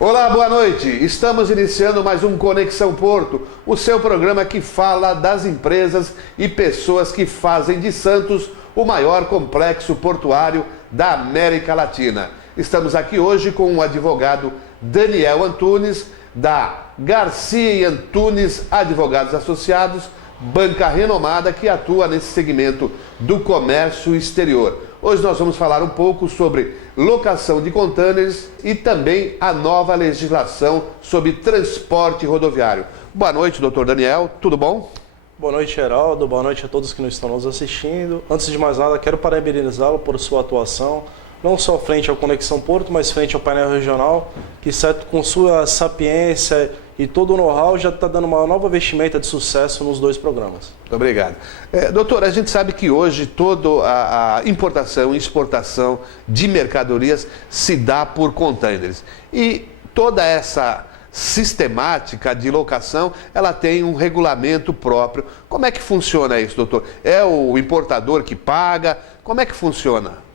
Olá, boa noite. Estamos iniciando mais um Conexão Porto, o seu programa que fala das empresas e pessoas que fazem de Santos o maior complexo portuário da América Latina. Estamos aqui hoje com o advogado Daniel Antunes, da Garcia e Antunes Advogados Associados, banca renomada que atua nesse segmento do comércio exterior. Hoje nós vamos falar um pouco sobre locação de contêineres e também a nova legislação sobre transporte rodoviário. Boa noite, doutor Daniel, tudo bom? Boa noite, Geraldo. Boa noite a todos que nos estão nos assistindo. Antes de mais nada, quero parabenizá-lo por sua atuação, não só frente ao Conexão Porto, mas frente ao painel regional, que certo, com sua sapiência e todo o know-how já está dando uma nova vestimenta de sucesso nos dois programas. Muito obrigado. Doutor, a gente sabe que hoje toda a importação e exportação de mercadorias se dá por contêineres. E toda essa sistemática de locação, ela tem um regulamento próprio. Como é que funciona isso, doutor? É o importador que paga? Como é que funciona?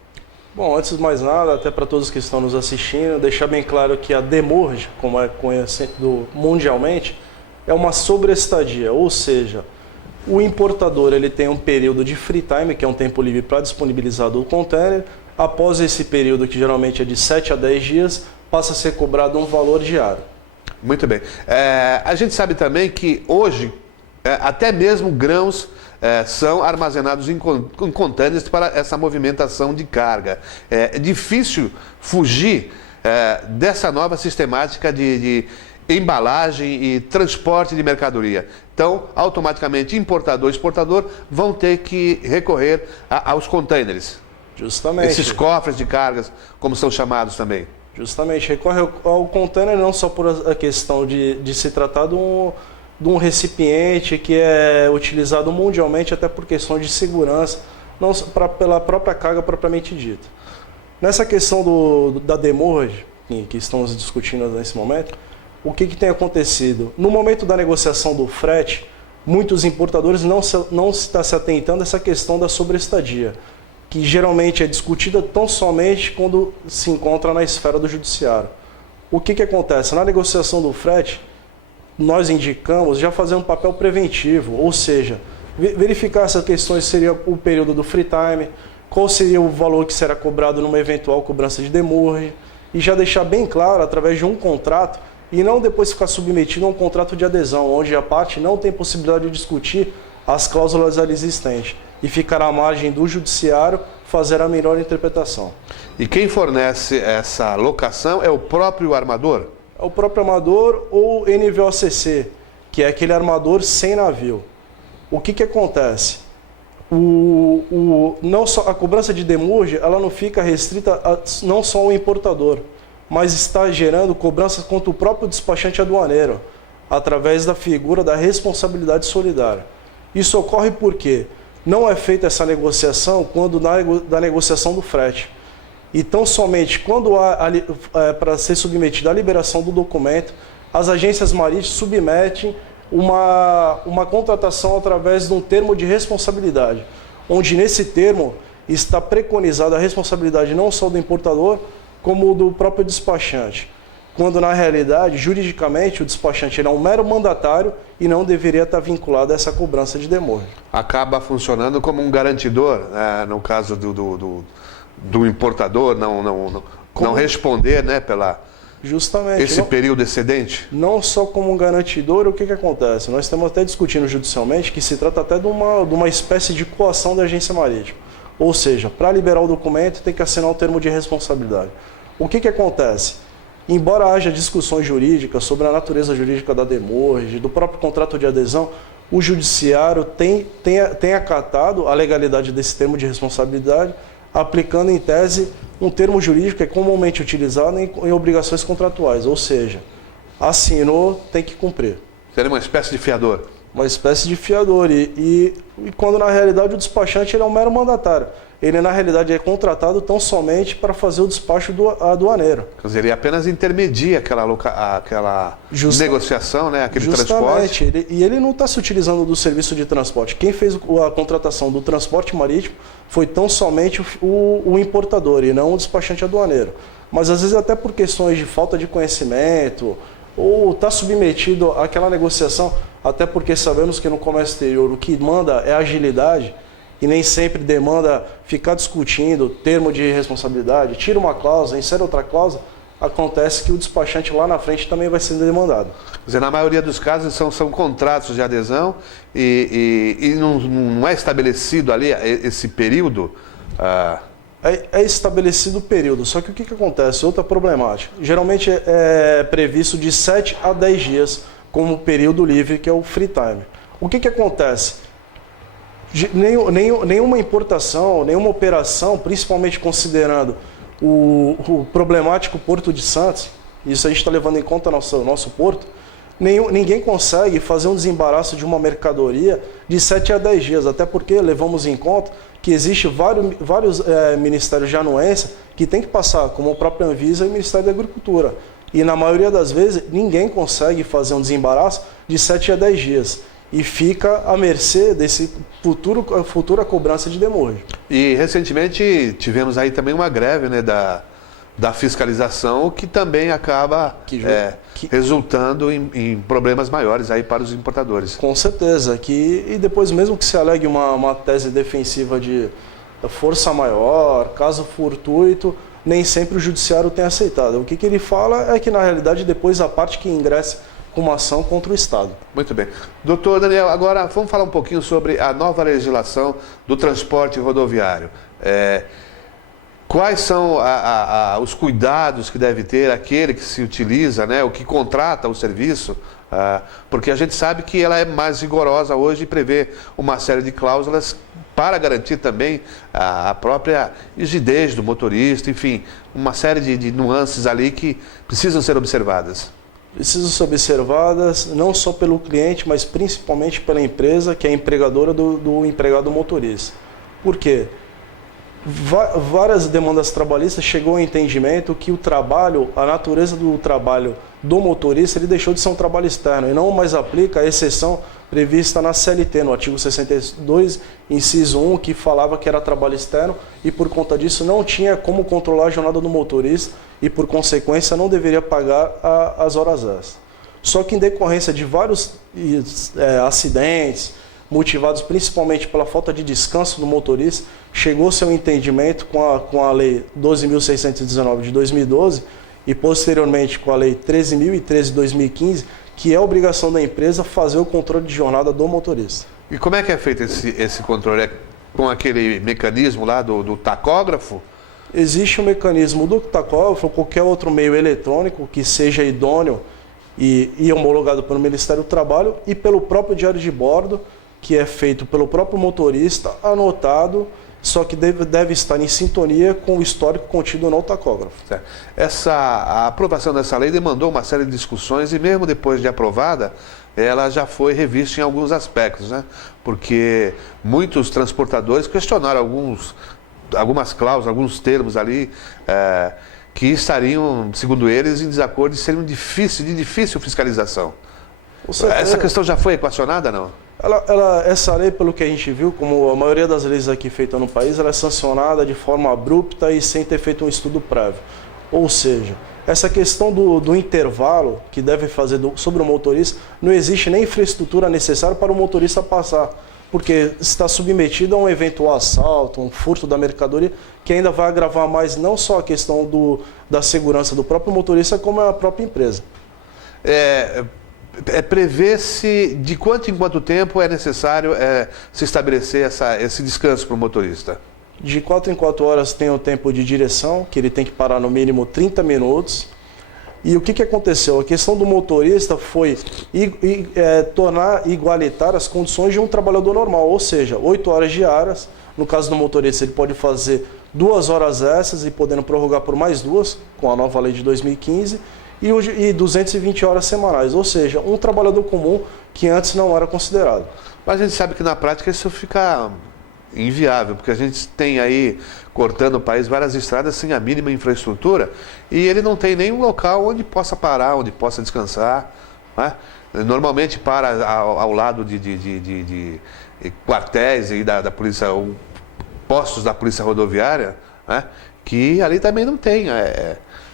Bom, antes de mais nada, até para todos que estão nos assistindo, deixar bem claro que a demurge, como é conhecido mundialmente, é uma sobreestadia, ou seja, o importador ele tem um período de free time, que é um tempo livre para disponibilizar do container. Após esse período, que geralmente é de 7 a 10 dias, passa a ser cobrado um valor diário. Muito bem. A gente sabe também que hoje, até mesmo grãos são armazenados em contêineres para essa movimentação de carga. É difícil fugir dessa nova sistemática de embalagem e transporte de mercadoria. Então, automaticamente, importador e exportador vão ter que recorrer aos contêineres. Justamente. Esses cofres de cargas, como são chamados também. Justamente, recorre ao container não só por a questão de se tratar de um recipiente que é utilizado mundialmente até por questões de segurança, não pela própria carga propriamente dita. Nessa questão da demurge, que estamos discutindo nesse momento, o que tem acontecido? No momento da negociação do frete, muitos importadores não estão se atentando a essa questão da sobreestadia, que geralmente é discutida tão somente quando se encontra na esfera do judiciário. O que acontece? Na negociação do frete, nós indicamos já fazer um papel preventivo, ou seja, verificar essas questões seria o período do free time, qual seria o valor que será cobrado numa eventual cobrança de demurge, e já deixar bem claro através de um contrato, e não depois ficar submetido a um contrato de adesão, onde a parte não tem possibilidade de discutir as cláusulas ali existentes, e ficar à margem do judiciário fazer a melhor interpretação. E quem fornece essa locação é o próprio armador? É o próprio armador ou NVOCC, que é aquele armador sem navio. O que acontece? Não só a cobrança de demurge, ela não fica restrita não só ao importador, mas está gerando cobranças contra o próprio despachante aduaneiro, através da figura da responsabilidade solidária. Isso ocorre porque não é feita essa negociação quando da negociação do frete. E tão somente quando para ser submetida à liberação do documento, as agências marítimas submetem uma contratação através de um termo de responsabilidade, onde nesse termo está preconizada a responsabilidade não só do importador, como do próprio despachante. Quando na realidade, juridicamente, o despachante é um mero mandatário e não deveria estar vinculado a essa cobrança de demurge. Acaba funcionando como um garantidor, no caso do importador não responder, né, justamente esse período excedente? Não só como um garantidor, o que acontece? Nós estamos até discutindo judicialmente que se trata até de uma espécie de coação da agência marítima. Ou seja, para liberar o documento tem que assinar o termo de responsabilidade. O que acontece? Embora haja discussões jurídicas sobre a natureza jurídica da demurge, do próprio contrato de adesão, o judiciário tem acatado a legalidade desse termo de responsabilidade, aplicando em tese um termo jurídico que é comumente utilizado em obrigações contratuais, ou seja, assinou, tem que cumprir. Seria uma espécie de fiador? Uma espécie de fiador, e quando na realidade o despachante ele é um mero mandatário. Ele na realidade é contratado tão somente para fazer o despacho aduaneiro. Quer dizer, ele apenas intermedia aquela negociação, né? Aquele transporte. Justamente, e ele não está se utilizando do serviço de transporte. Quem fez a contratação do transporte marítimo foi tão somente o importador e não o despachante aduaneiro. mas às vezes até por questões de falta de conhecimento, ou está submetido àquela negociação, até porque sabemos que no comércio exterior o que manda é agilidade, e nem sempre demanda ficar discutindo termo de responsabilidade, tira uma cláusula, insere outra cláusula, acontece que o despachante lá na frente também vai ser demandado. Quer dizer, na maioria dos casos são contratos de adesão e não é estabelecido ali esse período? É estabelecido o período, só que o que acontece? Outra problemática. Geralmente é previsto de 7 a 10 dias como período livre, que é o free time. O que acontece? Nenhuma importação, nenhuma operação, principalmente considerando o problemático Porto de Santos, isso a gente está levando em conta nosso porto, ninguém consegue fazer um desembaraço de uma mercadoria de 7 a 10 dias, até porque levamos em conta que existe vários ministérios de anuência que tem que passar, como o próprio Anvisa e o Ministério da Agricultura. E na maioria das vezes ninguém consegue fazer um desembaraço de 7 a 10 dias. E fica à mercê desse futura cobrança de demurge. E recentemente tivemos aí também uma greve, né, da fiscalização, que também acaba resultando em problemas maiores aí para os importadores. Com certeza. E depois, mesmo que se alegue uma tese defensiva de força maior, caso fortuito, nem sempre o judiciário tem aceitado. O que ele fala é que, na realidade, depois a parte que ingressa com uma ação contra o Estado. Muito bem. Doutor Daniel, agora vamos falar um pouquinho sobre a nova legislação do transporte rodoviário. Quais são os cuidados que deve ter aquele que se utiliza, né, o que contrata o serviço? Porque a gente sabe que ela é mais rigorosa hoje e prevê uma série de cláusulas para garantir também a própria rigidez do motorista, enfim, uma série de nuances ali que precisam ser observadas. Precisam ser observadas não só pelo cliente, mas principalmente pela empresa, que é a empregadora do empregado motorista. Por quê? Várias demandas trabalhistas chegou ao entendimento que o trabalho, a natureza do trabalho do motorista, ele deixou de ser um trabalho externo e não mais aplica a exceção prevista na CLT, no artigo 62, inciso 1, que falava que era trabalho externo e por conta disso não tinha como controlar a jornada do motorista e por consequência não deveria pagar as horas extras. Só que em decorrência de vários acidentes, motivados principalmente pela falta de descanso do motorista, chegou-se ao entendimento com a Lei 12.619 de 2012 e posteriormente com a Lei 13.013 de 2015, que é a obrigação da empresa fazer o controle de jornada do motorista. E como é que é feito esse controle? É com aquele mecanismo lá do tacógrafo? Existe o mecanismo do tacógrafo ou qualquer outro meio eletrônico que seja idôneo e homologado pelo Ministério do Trabalho e pelo próprio diário de bordo, que é feito pelo próprio motorista, anotado, só que deve estar em sintonia com o histórico contido no tacógrafo. Certo. A aprovação dessa lei demandou uma série de discussões e mesmo depois de aprovada, ela já foi revista em alguns aspectos, né? Porque muitos transportadores questionaram algumas cláusulas, alguns termos ali que estariam, segundo eles, em desacordo e seriam de difícil fiscalização. Essa questão já foi equacionada, não? Essa lei, pelo que a gente viu, como a maioria das leis aqui feitas no país, ela é sancionada de forma abrupta e sem ter feito um estudo prévio. Ou seja, essa questão do intervalo que deve fazer sobre o motorista, não existe nem infraestrutura necessária para o motorista passar, porque está submetido a um eventual assalto, um furto da mercadoria, que ainda vai agravar mais não só a questão da segurança do próprio motorista, como a própria empresa. Prever-se de quanto em quanto tempo é necessário se estabelecer esse descanso para o motorista? De 4 em 4 horas tem o tempo de direção, que ele tem que parar no mínimo 30 minutos. E o que aconteceu? A questão do motorista foi tornar igualitárias as condições de um trabalhador normal, ou seja, 8 horas diárias. No caso do motorista, ele pode fazer 2 horas extras e podendo prorrogar por mais 2, com a nova lei de 2015. E 220 horas semanais, ou seja, um trabalhador comum que antes não era considerado. Mas a gente sabe que na prática isso fica inviável, porque a gente tem aí, cortando o país, várias estradas sem a mínima infraestrutura e ele não tem nenhum local onde possa parar, onde possa descansar, né? Normalmente para ao lado de quartéis e da polícia, postos da polícia rodoviária, né? Que ali também não tem.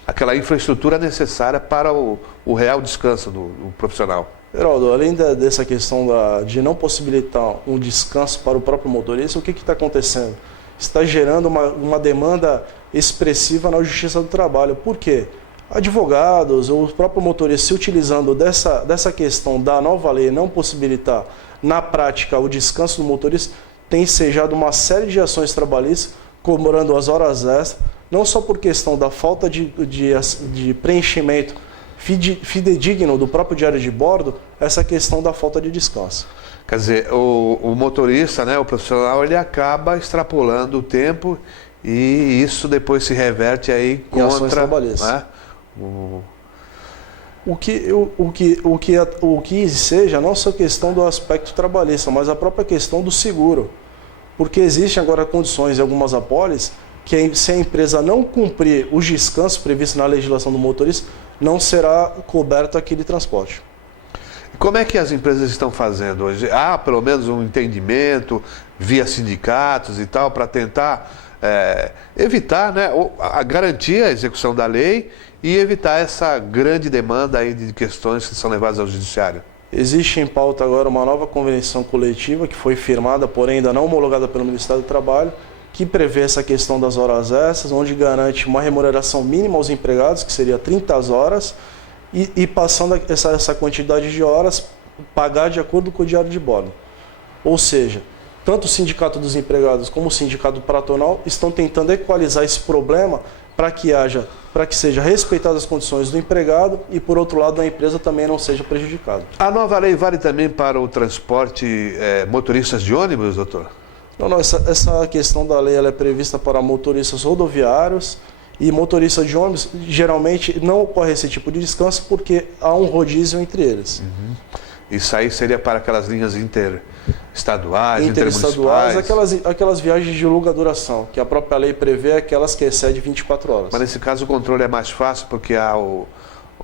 aquela infraestrutura necessária para o real descanso do profissional. Heraldo, além dessa questão de não possibilitar um descanso para o próprio motorista, o que está acontecendo? Está gerando uma demanda expressiva na Justiça do Trabalho. Por quê? Advogados ou o próprio motorista se utilizando dessa questão da nova lei não possibilitar na prática o descanso do motorista, tem ensejado uma série de ações trabalhistas cobrando as horas extras, não só por questão da falta de preenchimento fidedigno do próprio diário de bordo, essa questão da falta de descanso. Quer dizer, o motorista, né, o profissional, ele acaba extrapolando o tempo e isso depois se reverte aí contra ações trabalhistas. Né, o que seja não só a questão do aspecto trabalhista, mas a própria questão do seguro. Porque existem agora condições em algumas apólices que se a empresa não cumprir os descansos previstos na legislação do motorista, não será coberto aquele transporte. Como é que as empresas estão fazendo hoje? Há pelo menos um entendimento via sindicatos e tal para tentar evitar, né, garantir a execução da lei e evitar essa grande demanda aí de questões que são levadas ao judiciário? Existe em pauta agora uma nova convenção coletiva que foi firmada, porém ainda não homologada pelo Ministério do Trabalho, que prevê essa questão das horas extras, onde garante uma remuneração mínima aos empregados, que seria 30 horas, e passando essa quantidade de horas, pagar de acordo com o diário de bordo. Ou seja, tanto o Sindicato dos Empregados como o Sindicato Patronal estão tentando equalizar esse problema para que seja respeitadas as condições do empregado e, por outro lado, a empresa também não seja prejudicada. A nova lei vale também para o transporte motoristas de ônibus, doutor? Não, essa questão da lei ela é prevista para motoristas rodoviários e motoristas de ônibus. Geralmente não ocorre esse tipo de descanso porque há um rodízio entre eles. Uhum. Isso aí seria para aquelas linhas interestaduais, intermunicipais? Aquelas viagens de longa duração, que a própria lei prevê aquelas que excedem 24 horas. Mas nesse caso o controle é mais fácil porque há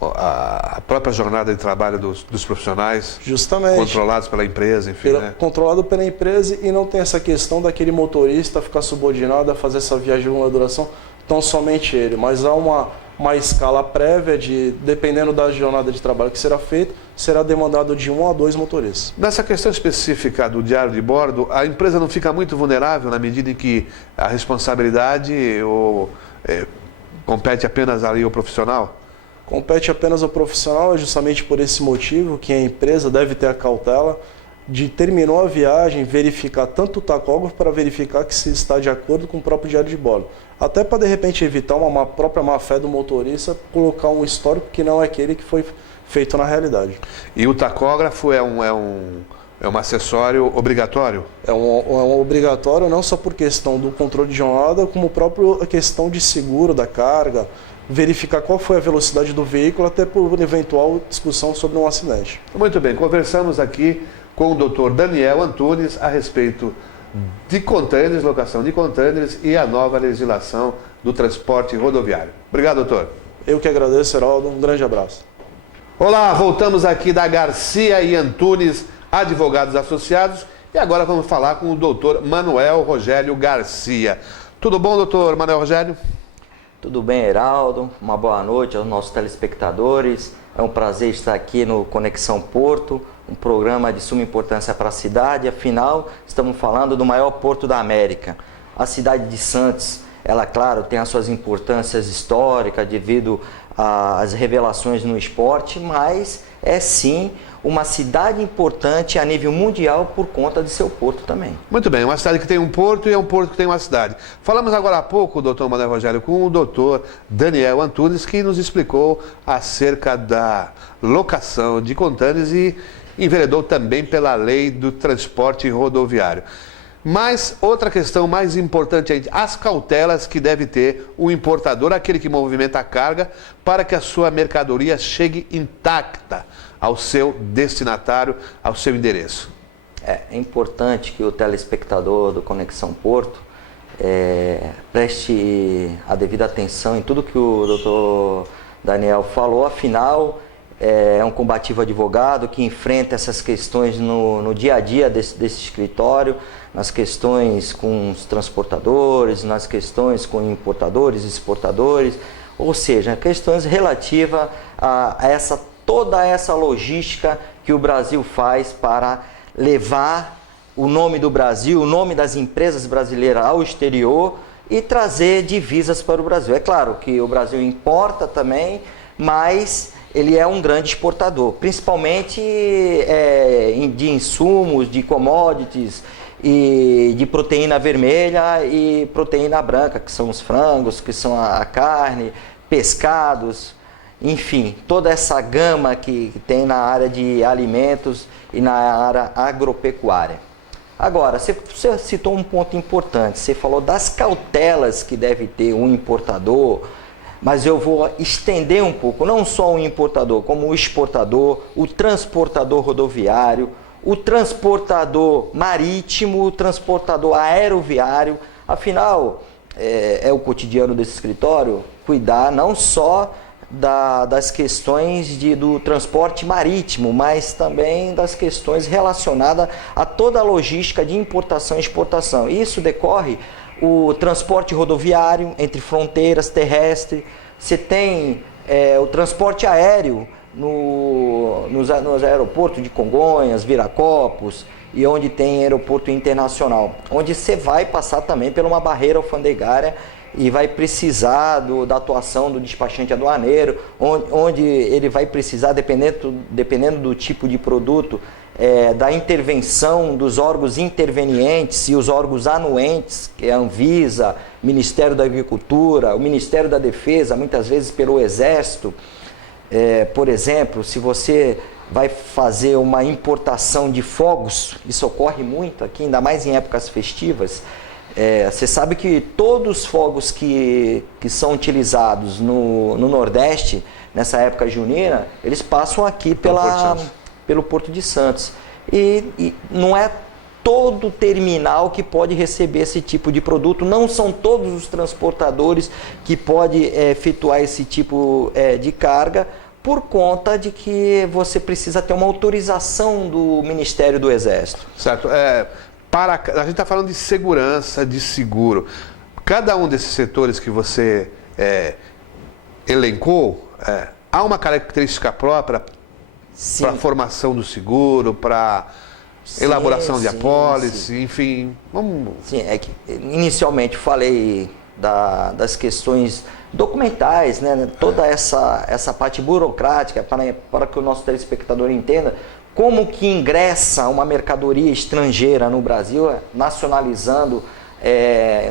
a própria jornada de trabalho dos profissionais, justamente, controlados pela empresa, enfim, né? Controlado pela empresa, e não tem essa questão daquele motorista ficar subordinado a fazer essa viagem de longa duração, tão somente ele, mas há uma escala prévia dependendo da jornada de trabalho que será feita, será demandado de 1 a 2 motoristas. Nessa questão específica do diário de bordo, a empresa não fica muito vulnerável na medida em que a responsabilidade compete apenas ali ao profissional? Compete apenas ao profissional, é justamente por esse motivo que a empresa deve ter a cautela de terminou a viagem, verificar tanto o tacógrafo para verificar que se está de acordo com o próprio diário de bordo. Até para, de repente, evitar uma própria má-fé do motorista, colocar um histórico que não é aquele que foi feito na realidade. E o tacógrafo é um acessório obrigatório? É um obrigatório não só por questão do controle de jornada, como a questão de seguro da carga, verificar qual foi a velocidade do veículo, até por eventual discussão sobre um acidente. Muito bem, conversamos aqui com o Dr. Daniel Antunes a respeito de contêineres, locação de contêineres e a nova legislação do transporte rodoviário. Obrigado, doutor. Eu que agradeço, Heraldo. Um grande abraço. Olá, voltamos aqui da Garcia e Antunes, advogados associados, e agora vamos falar com o doutor Manuel Rogério Garcia. Tudo bom, doutor Manuel Rogério? Tudo bem, Heraldo. Uma boa noite aos nossos telespectadores. É um prazer estar aqui no Conexão Porto, um programa de suma importância para a cidade. Afinal, estamos falando do maior porto da América. A cidade de Santos, ela, claro, tem as suas importâncias históricas devido às revelações no esporte, mas é sim uma cidade importante a nível mundial por conta de seu porto também. Muito bem, uma cidade que tem um porto e é um porto que tem uma cidade. Falamos agora há pouco, doutor Manuel Rogério, com o doutor Daniel Antunes, que nos explicou acerca da locação de contêineres e enveredou também pela lei do transporte rodoviário. Mas outra questão mais importante ainda, as cautelas que deve ter o importador, aquele que movimenta a carga, para que a sua mercadoria chegue intacta ao seu destinatário, ao seu endereço. É importante que o telespectador do Conexão Porto preste a devida atenção em tudo que o doutor Daniel falou. Afinal, é um combativo advogado que enfrenta essas questões no dia a dia desse escritório, nas questões com os transportadores, nas questões com importadores, exportadores, ou seja, questões relativas a toda essa logística que o Brasil faz para levar o nome do Brasil, o nome das empresas brasileiras ao exterior e trazer divisas para o Brasil. É claro que o Brasil importa também, mas ele é um grande exportador, principalmente de insumos, de commodities, e de proteína vermelha e proteína branca, que são os frangos, que são a carne, pescados, enfim, toda essa gama que tem na área de alimentos e na área agropecuária. Agora, você citou um ponto importante, você falou das cautelas que deve ter um importador, mas eu vou estender um pouco, não só o importador, como o exportador, o transportador rodoviário, o transportador marítimo, o transportador aeroviário. Afinal, é o cotidiano desse escritório cuidar não só das questões do transporte marítimo, mas também das questões relacionadas a toda a logística de importação e exportação. Isso decorre o transporte rodoviário entre fronteiras terrestres, você tem o transporte aéreo nos aeroportos de Congonhas, Viracopos e onde tem aeroporto internacional, onde você vai passar também por uma barreira alfandegária e vai precisar da atuação do despachante aduaneiro, onde ele vai precisar, dependendo do tipo de produto, da intervenção dos órgãos intervenientes e os órgãos anuentes, que é a Anvisa, Ministério da Agricultura, o Ministério da Defesa, muitas vezes pelo Exército. Por exemplo, se você vai fazer uma importação de fogos, isso ocorre muito aqui, ainda mais em épocas festivas. Você sabe que todos os fogos que são utilizados no Nordeste, nessa época junina, eles passam aqui pelo Porto de Santos. E não é todo terminal que pode receber esse tipo de produto, não são todos os transportadores que podem efetuar esse tipo de carga, por conta de que você precisa ter uma autorização do Ministério do Exército. Certo. A gente está falando de segurança, de seguro. Cada um desses setores que você elencou, há uma característica própria para a formação do seguro, para elaboração de apólice, enfim. Sim, que inicialmente falei das questões documentais, né? Toda essa parte burocrática para que o nosso telespectador entenda como que ingressa uma mercadoria estrangeira no Brasil, nacionalizando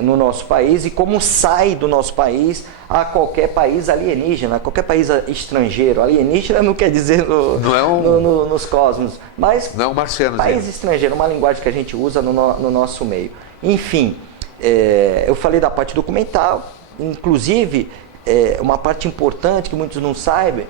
no nosso país, e como sai do nosso país a qualquer país alienígena, qualquer país estrangeiro. Alienígena não quer dizer nos cosmos, mas não é um marciano, país estrangeiro, uma linguagem que a gente usa no nosso meio. Enfim, eu falei da parte documental, inclusive uma parte importante que muitos não sabem,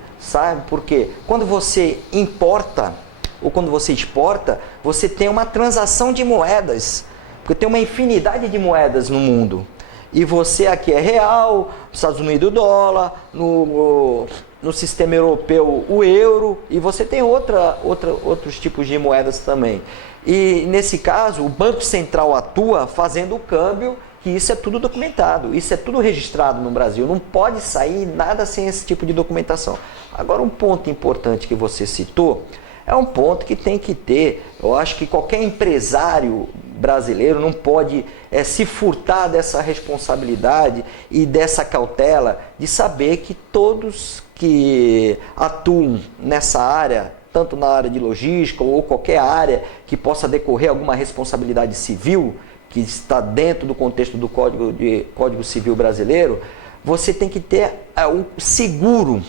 porque quando você importa ou quando você exporta, você tem uma transação de moedas, porque tem uma infinidade de moedas no mundo. E você aqui é real, nos Estados Unidos o dólar, no sistema europeu o euro, e você tem outros tipos de moedas também. E nesse caso, o Banco Central atua fazendo o câmbio, que isso é tudo documentado, isso é tudo registrado no Brasil, não pode sair nada sem esse tipo de documentação. Agora, um ponto importante que você citou, é um ponto que tem que ter. Eu acho que qualquer empresário brasileiro não pode se furtar dessa responsabilidade e dessa cautela de saber que todos que atuam nessa área, tanto na área de logística ou qualquer área que possa decorrer alguma responsabilidade civil, que está dentro do contexto do Código Civil brasileiro, você tem que ter um seguro.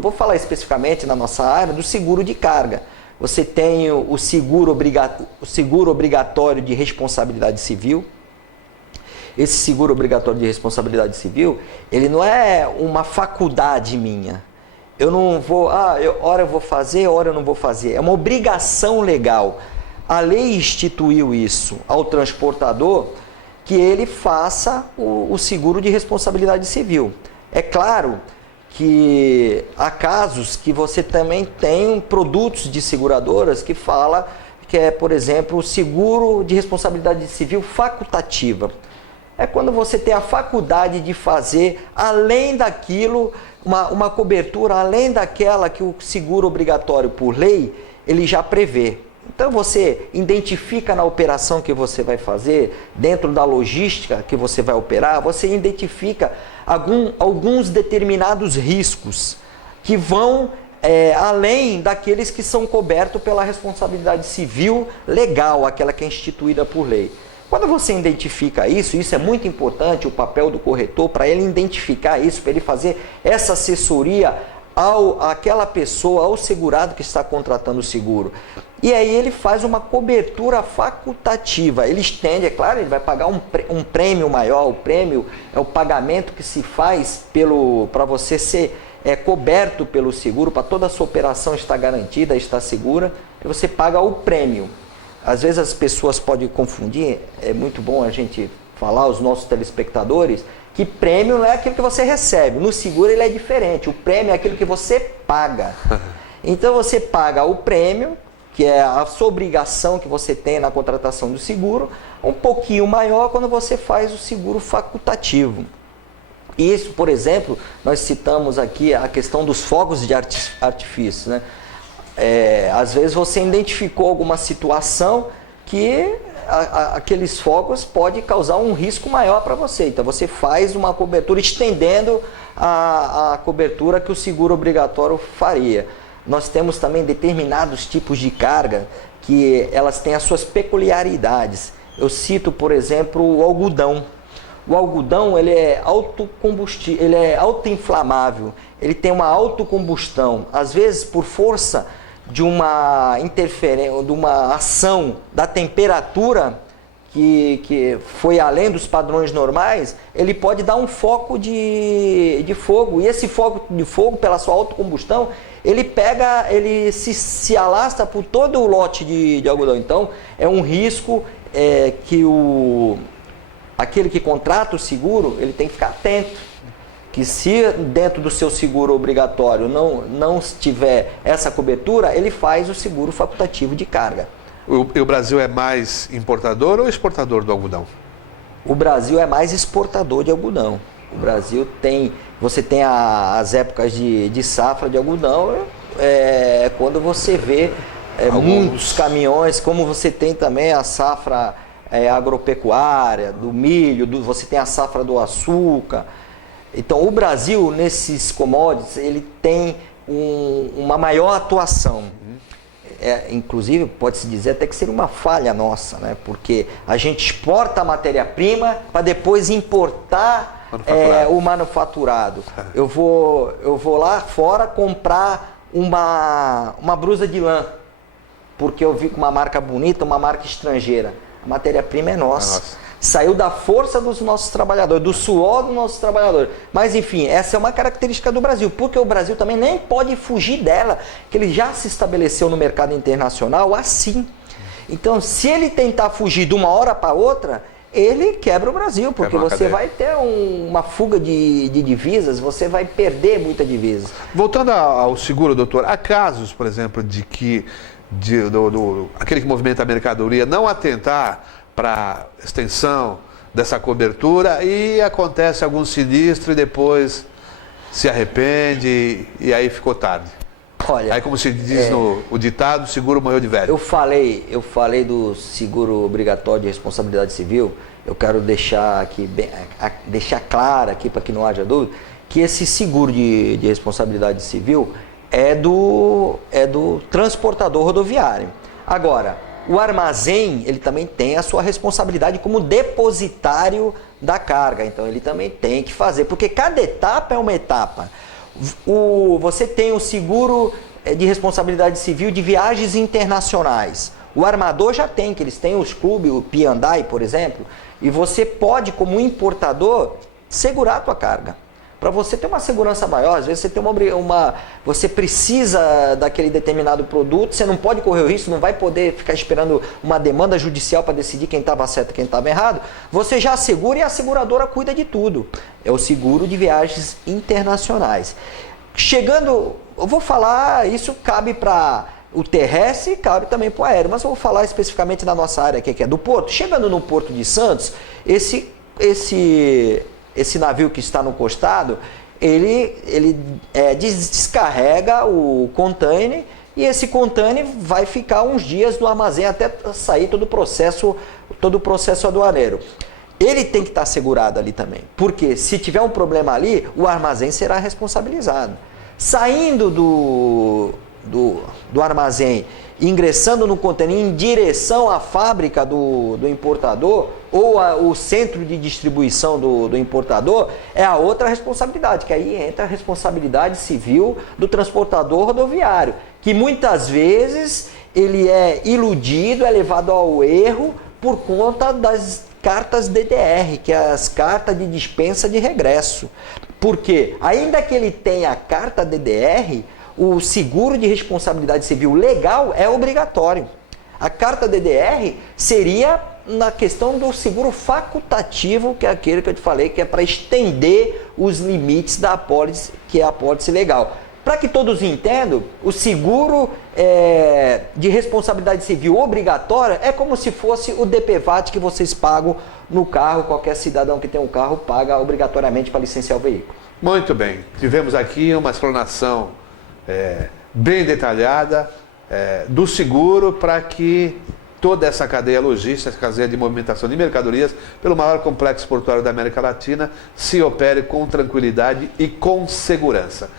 Vou falar especificamente na nossa área do seguro de carga. Você tem o seguro obrigatório de responsabilidade civil. Esse seguro obrigatório de responsabilidade civil, ele não é uma faculdade minha. Eu não vou, hora eu vou fazer, hora eu não vou fazer. É uma obrigação legal. A lei instituiu isso ao transportador, que ele faça o seguro de responsabilidade civil. É claro que há casos que você também tem produtos de seguradoras que fala que é, por exemplo, o seguro de responsabilidade civil facultativa. É quando você tem a faculdade de fazer, além daquilo, uma cobertura, além daquela que o seguro obrigatório por lei, ele já prevê. Então você identifica na operação que você vai fazer, dentro da logística que você vai operar, você identifica alguns determinados riscos que vão além daqueles que são cobertos pela responsabilidade civil legal, aquela que é instituída por lei. Quando você identifica isso é muito importante, o papel do corretor, para ele identificar isso, para ele fazer essa assessoria àquela pessoa, ao segurado que está contratando o seguro. E aí ele faz uma cobertura facultativa, ele estende, é claro, ele vai pagar um prêmio maior, o prêmio é o pagamento que se faz para você ser coberto pelo seguro, para toda a sua operação estar garantida, estar segura, e você paga o prêmio. Às vezes as pessoas podem confundir, é muito bom a gente falar aos nossos telespectadores, que prêmio não é aquilo que você recebe, no seguro ele é diferente, o prêmio é aquilo que você paga. Então você paga o prêmio, que é a sua obrigação que você tem na contratação do seguro, um pouquinho maior quando você faz o seguro facultativo. Isso, por exemplo, nós citamos aqui a questão dos fogos de artifício, né? Às vezes você identificou alguma situação que aqueles fogos podem causar um risco maior para você. Então você faz uma cobertura estendendo a cobertura que o seguro obrigatório faria. Nós temos também determinados tipos de carga que elas têm as suas peculiaridades. Eu cito, por exemplo, o algodão. O algodão ele é autocombustível, ele é autoinflamável, ele tem uma autocombustão. Às vezes, por força de uma interferência, de uma ação da temperatura que foi além dos padrões normais, ele pode dar um foco de fogo. E esse foco de fogo, pela sua autocombustão, ele se alastra por todo o lote de algodão. Então, é um risco que aquele que contrata o seguro, ele tem que ficar atento. Que se dentro do seu seguro obrigatório não tiver essa cobertura, ele faz o seguro facultativo de carga. O Brasil é mais importador ou exportador do algodão? O Brasil é mais exportador de algodão. O Brasil você tem as épocas de safra de algodão, quando você vê muitos caminhões, como você tem também a safra agropecuária, do milho, você tem a safra do açúcar. Então o Brasil, nesses commodities, ele tem uma maior atuação. Inclusive, pode-se dizer até que seria uma falha nossa, né? Porque a gente exporta a matéria-prima para depois importar o manufaturado. Eu vou lá fora comprar uma blusa de lã, porque eu vi com uma marca bonita, uma marca estrangeira. A matéria-prima é nossa. Saiu da força dos nossos trabalhadores, do suor dos nossos trabalhadores. Mas enfim, essa é uma característica do Brasil, porque o Brasil também nem pode fugir dela, que ele já se estabeleceu no mercado internacional assim. Então, se ele tentar fugir de uma hora para outra, ele quebra o Brasil, porque você vai ter uma fuga de divisas, você vai perder muita divisa. Voltando ao seguro, doutor, há casos, por exemplo, de que aquele que movimenta a mercadoria não atentar para extensão dessa cobertura e acontece algum sinistro e depois se arrepende e aí ficou tarde. Olha, aí, como se diz o ditado, o seguro morreu de velho. Eu falei do seguro obrigatório de responsabilidade civil. Eu quero deixar claro aqui, para que não haja dúvida, que esse seguro de responsabilidade civil é do transportador rodoviário. Agora, o armazém, ele também tem a sua responsabilidade como depositário da carga. Então, ele também tem que fazer, porque cada etapa é uma etapa. Você tem o seguro de responsabilidade civil de viagens internacionais. O armador já tem, que eles têm os clubes, o P&I, por exemplo, e você pode, como importador, segurar a tua carga. Para você ter uma segurança maior, às vezes você tem você precisa daquele determinado produto, você não pode correr o risco, não vai poder ficar esperando uma demanda judicial para decidir quem estava certo e quem estava errado. Você já assegura e a seguradora cuida de tudo. É o seguro de viagens internacionais. Eu vou falar, isso cabe para o terrestre e cabe também para o aéreo, mas eu vou falar especificamente da nossa área aqui, que é do porto. Chegando no Porto de Santos, esse esse navio que está no costado, ele descarrega o container e esse container vai ficar uns dias no armazém até sair todo o processo aduaneiro. Ele tem que estar segurado ali também, porque se tiver um problema ali, o armazém será responsabilizado. Saindo do armazém, ingressando no container em direção à fábrica do importador ou o centro de distribuição do importador, é a outra responsabilidade, que aí entra a responsabilidade civil do transportador rodoviário, que muitas vezes ele é iludido, é levado ao erro por conta das cartas DDR, que é as cartas de dispensa de regresso. Porque, ainda que ele tenha a carta DDR, o seguro de responsabilidade civil legal é obrigatório. A carta DDR seria na questão do seguro facultativo, que é aquele que eu te falei, que é para estender os limites da apólice, que é a apólice legal. Para que todos entendam, o seguro de responsabilidade civil obrigatória é como se fosse o DPVAT que vocês pagam no carro. Qualquer cidadão que tem um carro paga obrigatoriamente para licenciar o veículo. Muito bem. Tivemos aqui uma explanação bem detalhada do seguro para que toda essa cadeia logística, essa cadeia de movimentação de mercadorias pelo maior complexo portuário da América Latina se opere com tranquilidade e com segurança.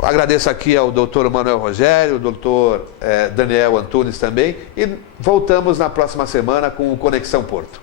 Agradeço aqui ao doutor Manuel Rogério, o doutor Daniel Antunes também, e voltamos na próxima semana com o Conexão Porto.